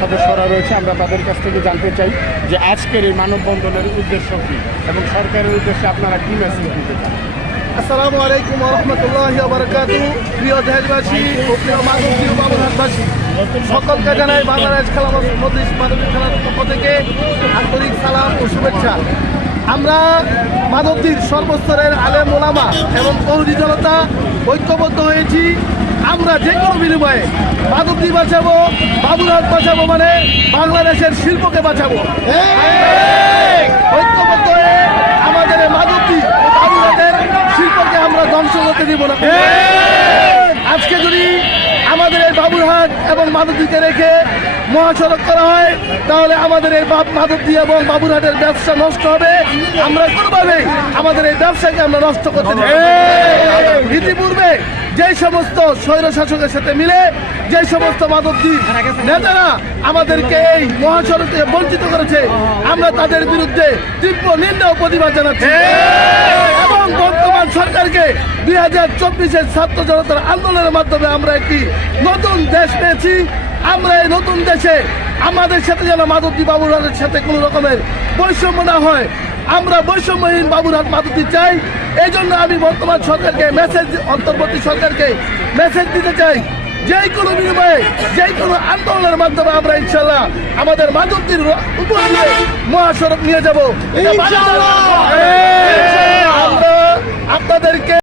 সদস্যরা রয়েছে, আমরা তাদের কাছ থেকে জানতে চাই যে আজকের এই মানববন্ধনের উদ্দেশ্য কী এবং সরকারের উদ্দেশ্যে আপনারা কী মেসেজ দিতে চান? আসসালামু আলাইকুম রহমতুল্লাহ বারকাত প্রিয় দেশবাসী ও প্রিয় মানব প্রিয় সকলকে জানাই বাংলাদেশ খেলা মজলিস মানবিক খেলার পক্ষ থেকে আন্তরিক সালাম ও শুভেচ্ছা। আমরা মানবদীর সর্বস্তরের আলেম ওলামা এবং তরুণী জনতা ঐক্যবদ্ধ হয়েছি। আমরা যে কোনো বিনিময়ে মানবদী বাঁচাবো বাবুরহাট বাঁচাবো মানে বাংলাদেশের শিল্পকে বাঁচাবো। ঐক্যবদ্ধ হয়ে আমাদের এই মাধবদী শিল্পকে আমরা ধ্বংস করতে দিব না। আজকে যদি আমাদের এই বাবুরহাট এবং মাধবদীকে রেখে মহাসড়ক করা হয় তাহলে আমাদের এই বাপ মাধবদী এবং বাবুরহাটের ব্যবসা নষ্ট হবে। আমরা কোনোভাবেই আমাদের এই ব্যবসাকে আমরা নষ্ট করতে। ইতিপূর্বে যে সমস্ত স্বৈরশাসকের সাথে মিলে যে সমস্ত মাধবদীর নেতারা আমাদেরকে এই মহাসড়ক থেকে বঞ্চিত করেছে, আমরা তাদের বিরুদ্ধে তীব্র নিন্দা প্রতিবাদ জানাচ্ছি। এবং বর্তমান সরকারকে দুই হাজার চব্বিশের ছাত্র জনতার আন্দোলনের মাধ্যমে আমরা একটি নতুন দেশ পেয়েছি। আমরা এই নতুন দেশে আমাদের সাথে যেন মাধবদী বাবুরাটের সাথে কোনো রকমের বৈষম্য না হয় আমরা বৈষম্যহীন বাবুরহাট মাধবদী চাই। এই জন্য আমি বর্তমান সরকারকে মেসেজ অন্তর্বর্তী সরকারকে মেসেজ দিতে চাই। যে কোনো বিনিময়ে যে কোনো আন্দোলনের মাধ্যমে আমরা ইনশাল্লাহ আমাদের মাধবদীর উপর মহাসড়ক নিয়ে যাব।